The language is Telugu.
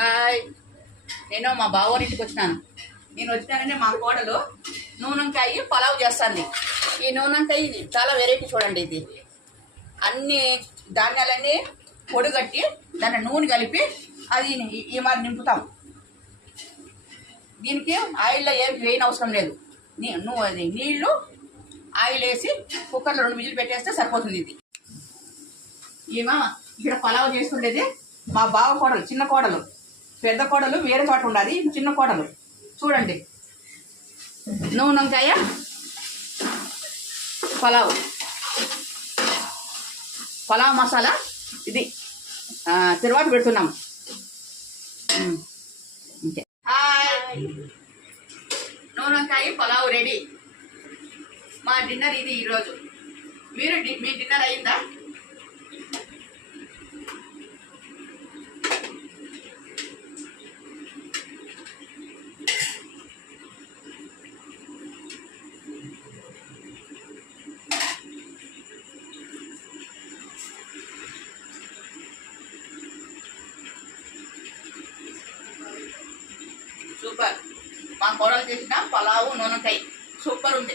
హాయ్, నేను మా బావోరింటికి వచ్చినాను. నేను వచ్చినానని మా కోడలు నూనెంకాయ పలావ్ చేస్తాను. ఈ నూనెంకాయ చాలా వెరైటీ చూడండి. ఇది అన్ని ధాన్యాలన్నీ పొడిగట్టి దాన్ని నూనె కలిపి అది ఈ మరి నింపుతాం. దీనికి ఆయిల్లో ఏం వేయని అవసరం లేదు. అది నీళ్లు ఆయిల్ వేసి కుక్కర్లో 2 విజిల్ పెట్టేస్తే సరిపోతుంది. ఇది ఈమె ఇక్కడ పలావ్ చేసుకుండేది మా బావ కోడలు, చిన్న కోడలు. పెద్ద కోడలు వేరే చోట ఉండాలి, చిన్న కోడలు. చూడండి, నూనెంకాయ పలావ్ మసాలా ఇది తిరువాత పెడుతున్నాం. ఓకే, హాయ్, నూనెంకాయ పలావ్ రెడీ. మా డిన్నర్ ఇది ఈరోజు. మీ డిన్నర్ అయిందా? సూపర్. మా కోడలు చేసిన పలావు నూనెంకాయ సూపర్ ఉంది.